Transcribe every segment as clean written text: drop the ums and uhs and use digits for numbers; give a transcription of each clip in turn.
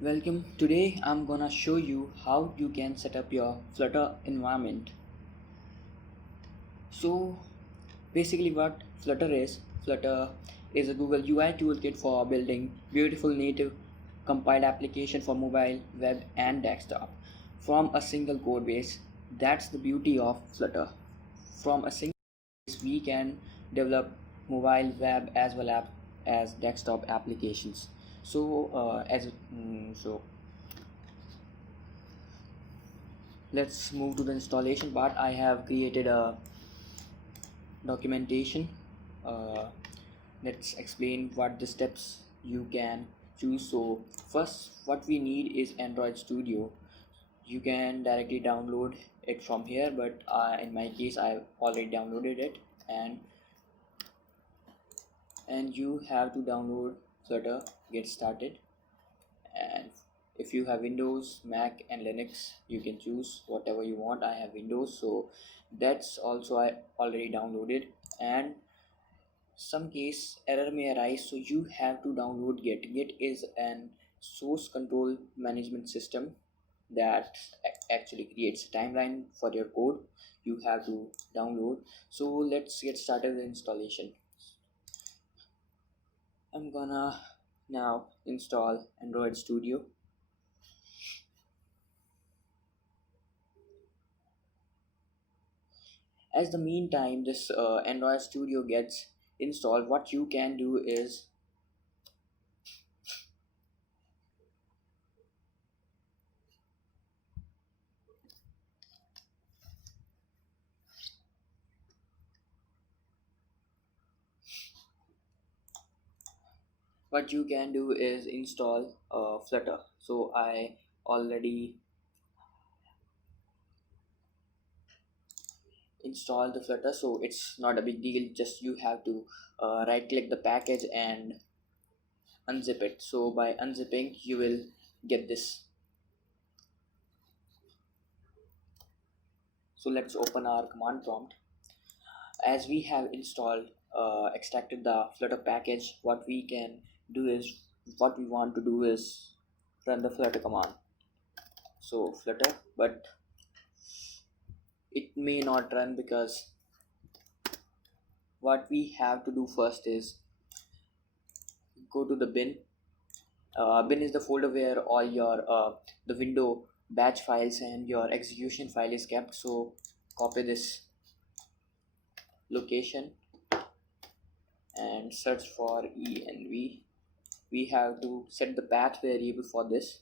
Welcome. Today I'm gonna show you how you can set up your Flutter environment. So basically what Flutter is a Google UI toolkit for building beautiful native compiled application for mobile, web and desktop from a single code base. That's the beauty of Flutter. From a single base we can develop mobile, web as well as desktop applications. So as so let's move to the installation part. I have created a documentation. uh, let's explain what the steps you can choose. So first what we need is Android Studio. You can directly download it from here, but in my case I've already downloaded it, and you have to download Flutter, get started. And if you have Windows, Mac and Linux, you can choose whatever you want. I have Windows, so that's also I already downloaded. And some case error may arise, so you have to download Git is an source control management system that actually creates a timeline for your code. You have to download. So let's get started with installation. I'm gonna now install Android Studio. As the meantime this Android Studio gets installed, what you can do is install Flutter. So I already installed the Flutter, so it's not a big deal. Just you have to right click the package and unzip it. So by unzipping you will get this. So let's open our command prompt. As we have installed extracted the Flutter package, what we want to do is run the Flutter command. So Flutter, but it may not run because what we have to do first is go to the bin. Bin is the folder where all your the window batch files and your execution file is kept. So copy this location and search for env. We have to set the path variable for this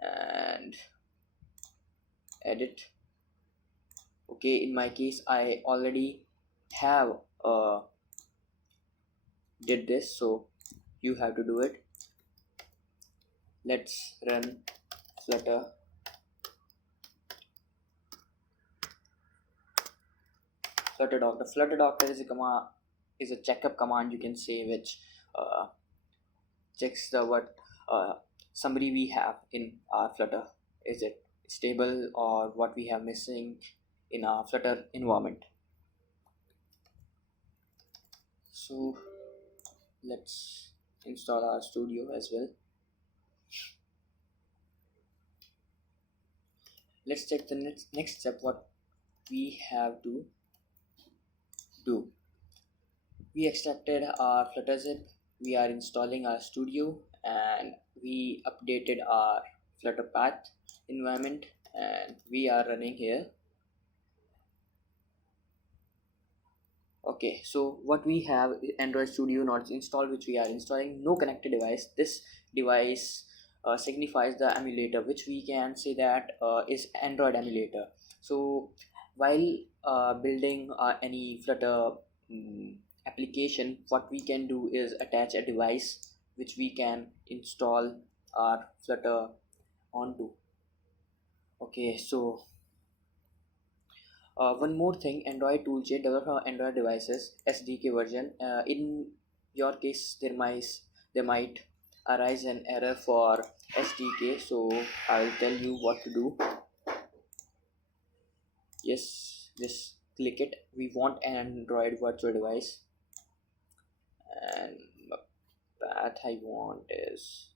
and edit. Okay, in my case I already have did this, so you have to do it. Let's run Flutter. Flutter doctor is a command, is a checkup command, you can say, which uh, checks the what summary we have in our Flutter. Is it stable or what we have missing in our Flutter environment? So let's install our studio as well. Let's check the next step what we have to do. We extracted our Flutter zip, we are installing our studio, and we updated our Flutter path environment, and we are running here. Okay, so what we have is Android Studio not installed, which we are installing. No connected device. This device signifies the emulator, which we can say that is Android emulator. So while building any Flutter mm, application, what we can do is attach a device which we can install our Flutter onto. Okay, so one more thing, Android Toolkit developed for Android devices, SDK version. In your case, there might arise an error for SDK, so I'll tell you what to do. Yes, just click it. We want an Android virtual device, and the path I want is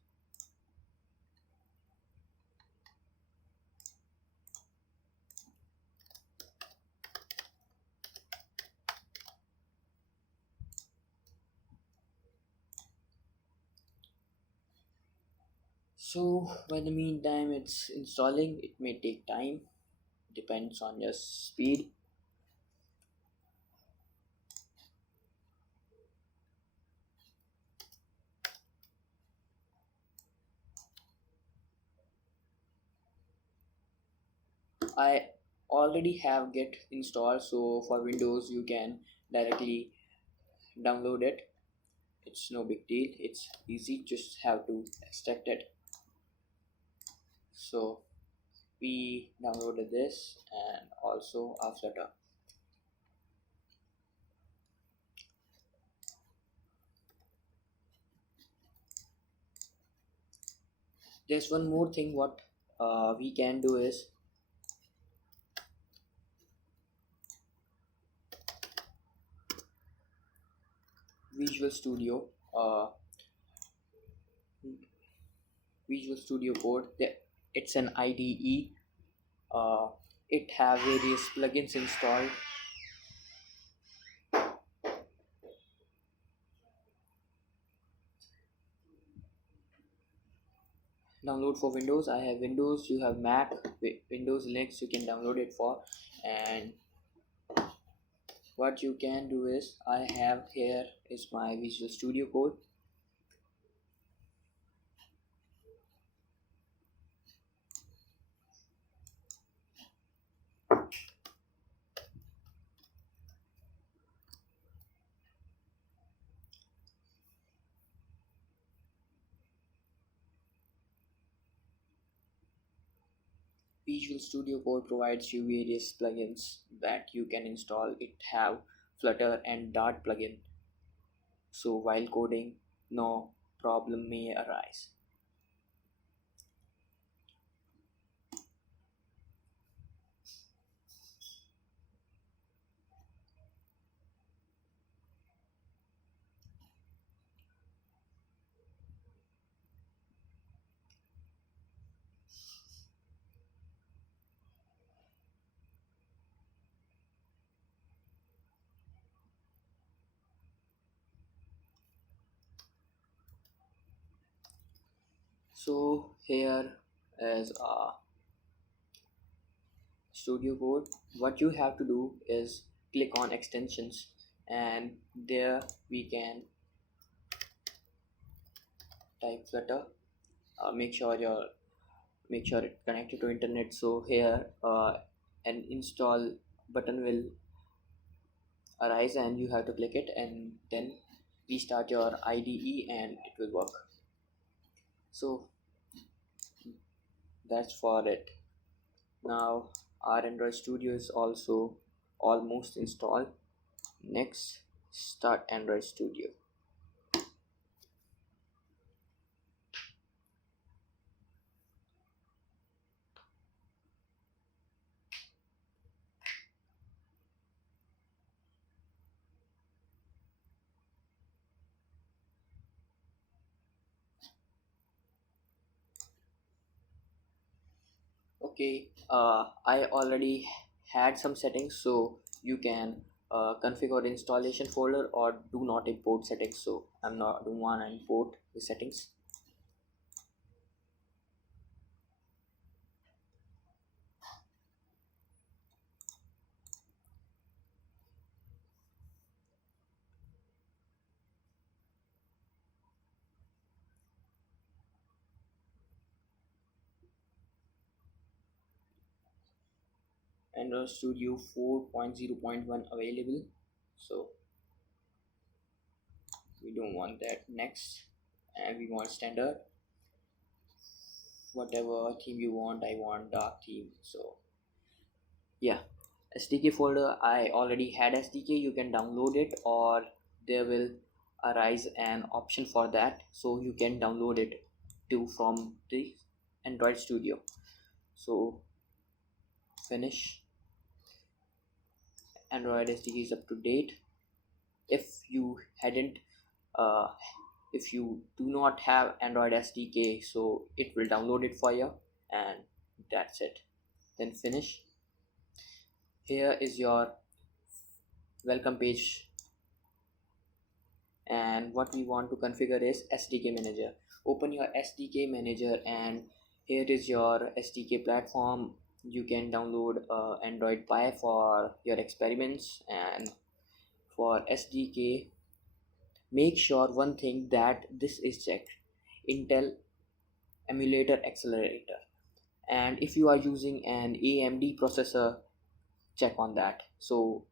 So by the meantime it's installing, it may take time, depends on your speed. I already have Git installed, so for Windows you can directly download it. It's no big deal, it's easy, just have to extract it. So we downloaded this and also our Flutter. There's one more thing what we can do is Visual Studio. Visual Studio Code. It's an IDE. Uh, it have various plugins installed. Download for Windows. I have Windows. You have Mac. Windows Linux. You can download it for. And what you can do is I have here is my Visual Studio Code. Visual Studio Code provides you various plugins that you can install. It have Flutter and Dart plugin. So while coding, no problem may arise. So here is a studio code. What you have to do is click on extensions, and there we can type Flutter. Make sure it connected to internet. So here an install button will arise and you have to click it and then restart your IDE and it will work. So that's for it. Now our Android Studio is also almost installed. Next, start Android Studio. Okay, I already had some settings, so you can configure installation folder or do not import settings. So I'm not don't want to import the settings. Android Studio 4.0.1 available, so we don't want that. Next, and we want standard. Whatever theme you want, I want dark theme. So yeah, SDK folder, I already had SDK. You can download it or there will arise an option for that, so you can download it too from the Android Studio. So finish. Android SDK is up to date. If you hadn't uh, if you do not have Android SDK, so it will download it for you, and that's it. Then finish. Here is your welcome page. and what we want to configure is SDK manager. Open your SDK manager, and here is your SDK platform. You can download Android Pie for your experiments. And for SDK, make sure one thing that this is checked: Intel emulator accelerator. And if you are using an AMD processor, check on that. So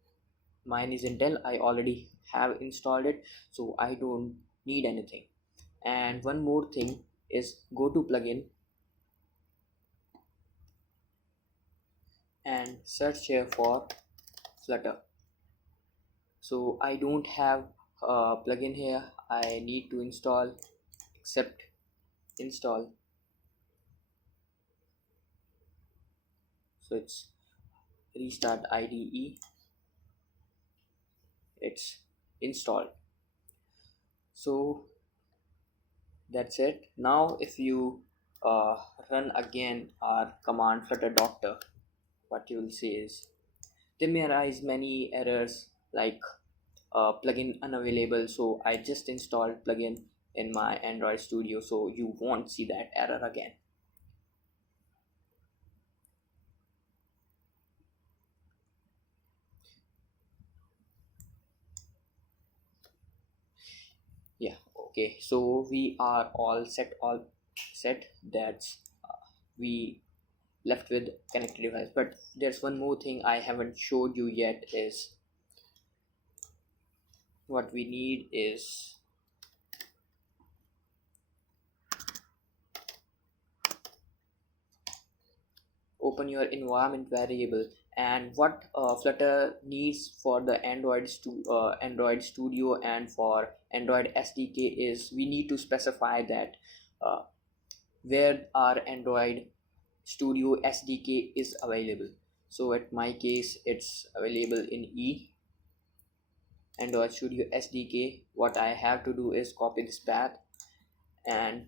mine is Intel, I already have installed it, so I don't need anything. And one more thing is, go to plugin and search here for Flutter. So I don't have a plugin here, I need to install. Accept, install. So it's restart IDE, it's installed. So that's it. Now if you run again our command flutter doctor, what you will see is there may arise many errors like plugin unavailable. So I just installed plugin in my Android Studio, so you won't see that error again. Yeah, okay, so we are all set. That's we left with connected device, but there's one more thing I haven't showed you yet. Is what we need is open your environment variable. And what Flutter needs for the Android Studio and for Android SDK is, we need to specify that uh, where our Android Studio SDK is available. So at my case, it's available in Android Studio SDK. What I have to do is copy this path and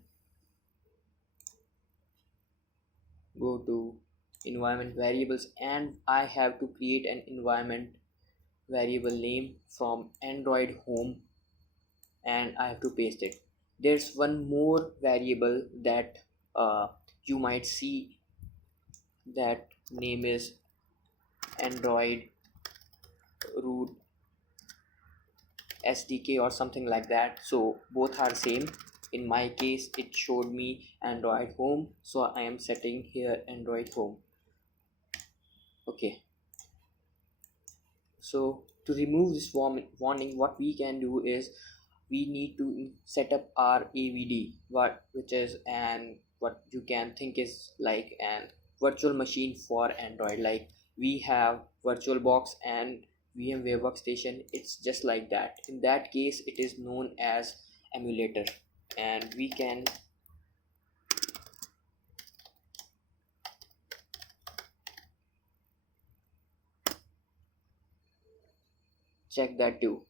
go to environment variables, and I have to create an environment variable name from Android home, and I have to paste it. There's one more variable that you might see, that name is Android root SDK or something like that. So both are same. In my case, it showed me Android home, so I am setting here Android home. Okay, so to remove this warning, what we can do is we need to set up our AVD, which is an what you can think is like an virtual machine for Android. Like we have VirtualBox and VMware Workstation, it's just like that. In that case, it is known as emulator, and we can check that too.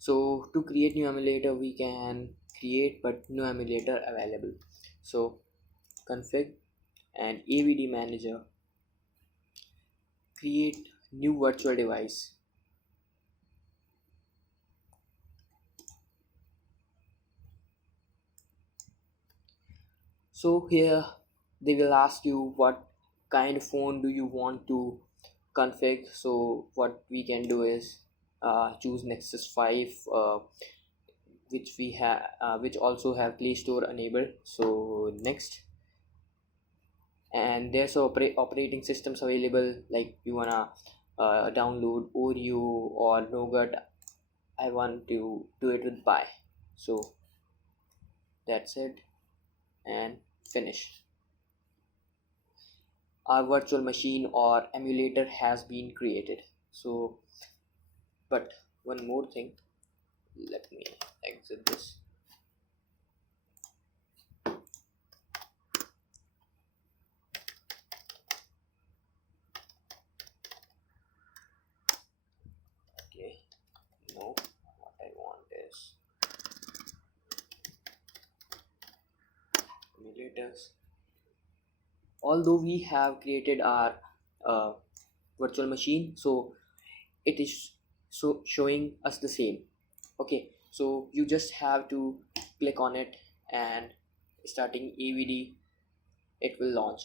So to create new emulator, we can create, but no emulator available. So config and AVD manager, create new virtual device. So here they will ask you what kind of phone do you want to config. So what we can do is choose Nexus 5, which we have which also have Play Store enabled. So next, and there's operating systems available, like you wanna download Oreo or Nougat. I want to do it with Pi. So that's it, and finish. Our virtual machine or emulator has been created. So but one more thing, let me exit this. Okay, no, what I want is emulators. Although we have created our uh, virtual machine, so it is so showing us the same. Okay, So you just have to click on it, and starting AVD, it will launch.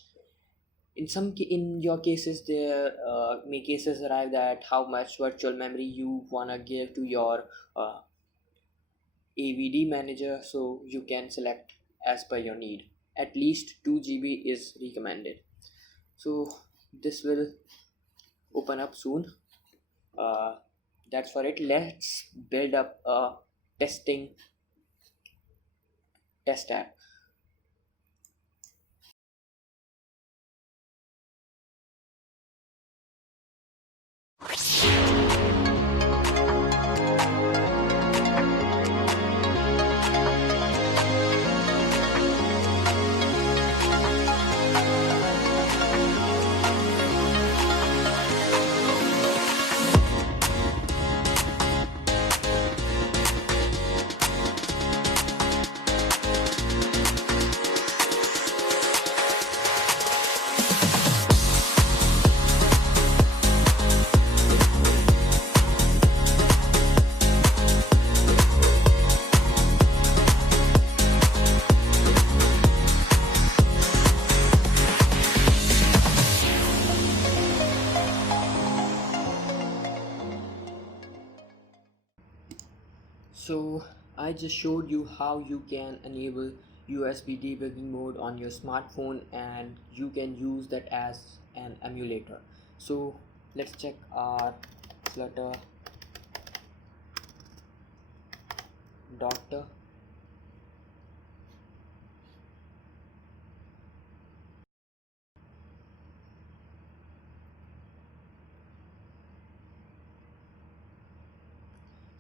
In your cases, there may cases arrive that how much virtual memory you wanna give to your uh, AVD manager, so you can select as per your need. At least 2 GB is recommended. So this will open up soon. uh, that's for it. Let's build up a testing test app. So I just showed you how you can enable USB debugging mode on your smartphone, and you can use that as an emulator. So let's check our Flutter doctor.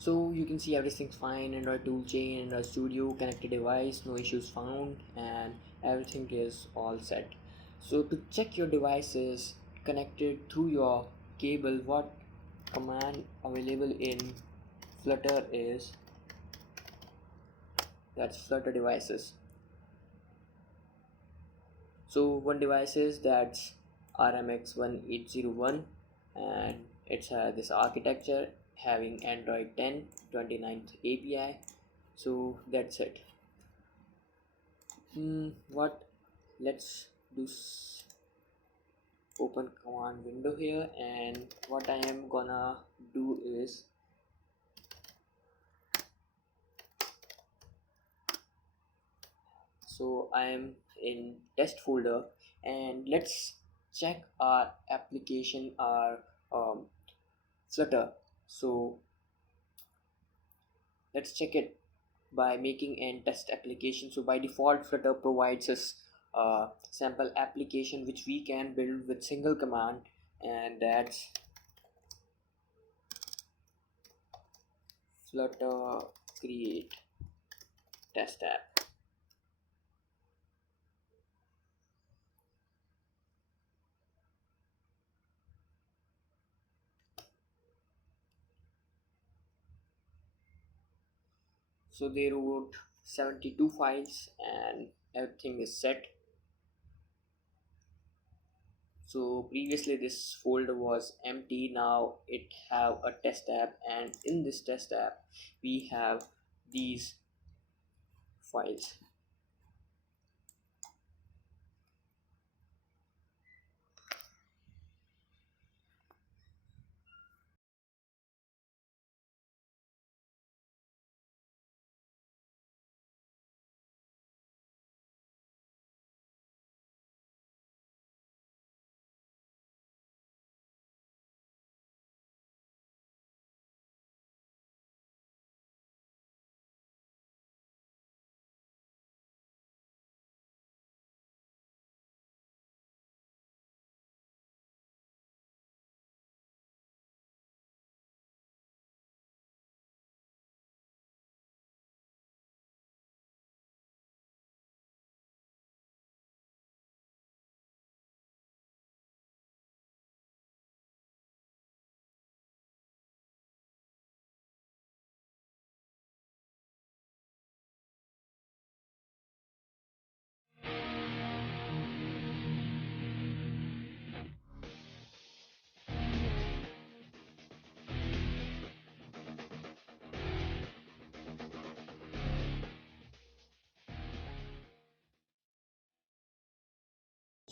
So you can see everything's fine. Android toolchain, Android Studio, connected device, no issues found, and everything is all set. So to check your device is connected through your cable, what command available in Flutter is, that's Flutter devices. So one device is that's RMX1801, and it's this architecture having Android 10 29th API. So that's it. What let's do open command window here, and what I am gonna do is, so I am in test folder, and let's check our application, our Flutter. So let's check it by making an test application. So by default, Flutter provides us a sample application which we can build with single command, and that's Flutter create test app. So they wrote 72 files and everything is set. So previously this folder was empty, now it have a test app, and in this test app we have these files.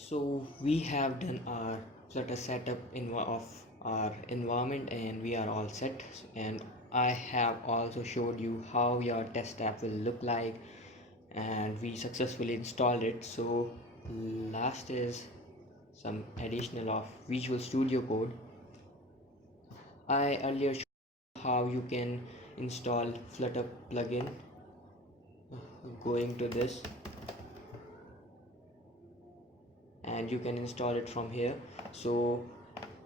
So we have done our Flutter setup of our environment and we are all set, and I have also showed you how your test app will look like, and we successfully installed it. So last is some additional of Visual Studio Code. I earlier showed how you can install Flutter plugin. Going to this, and you can install it from here. So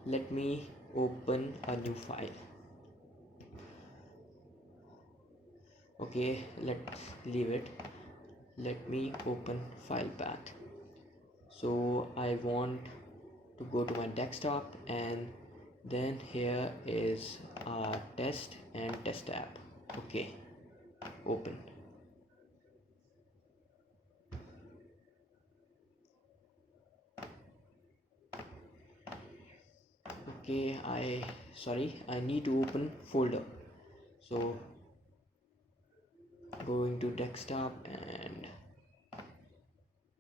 let me open a new file. Okay, let's leave it. Let me open file path. So I want to go to my desktop, and then here is our test and test app. Okay, open. Okay, I need to open folder. So going to desktop, and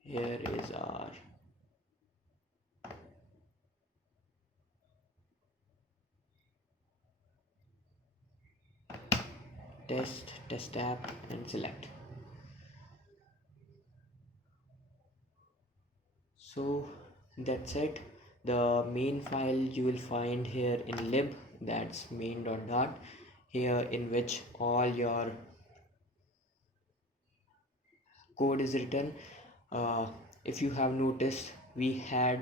here is our test app, and select. So that's it. The main file you will find here in lib, that's main.dart, here in which all your code is written. If you have noticed, we had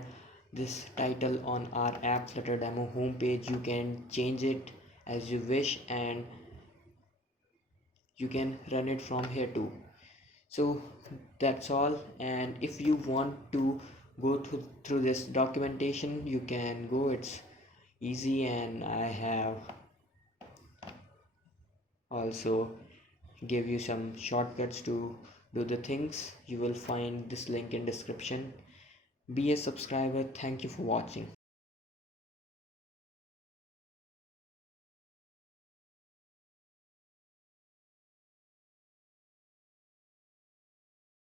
this title on our app Flutter demo homepage. You can change it as you wish, and you can run it from here too. So that's all, and if you want to go through this documentation, you can go. It's easy, and I have also give you some shortcuts to do the things. You will find this link in description. Be a subscriber. Thank you for watching.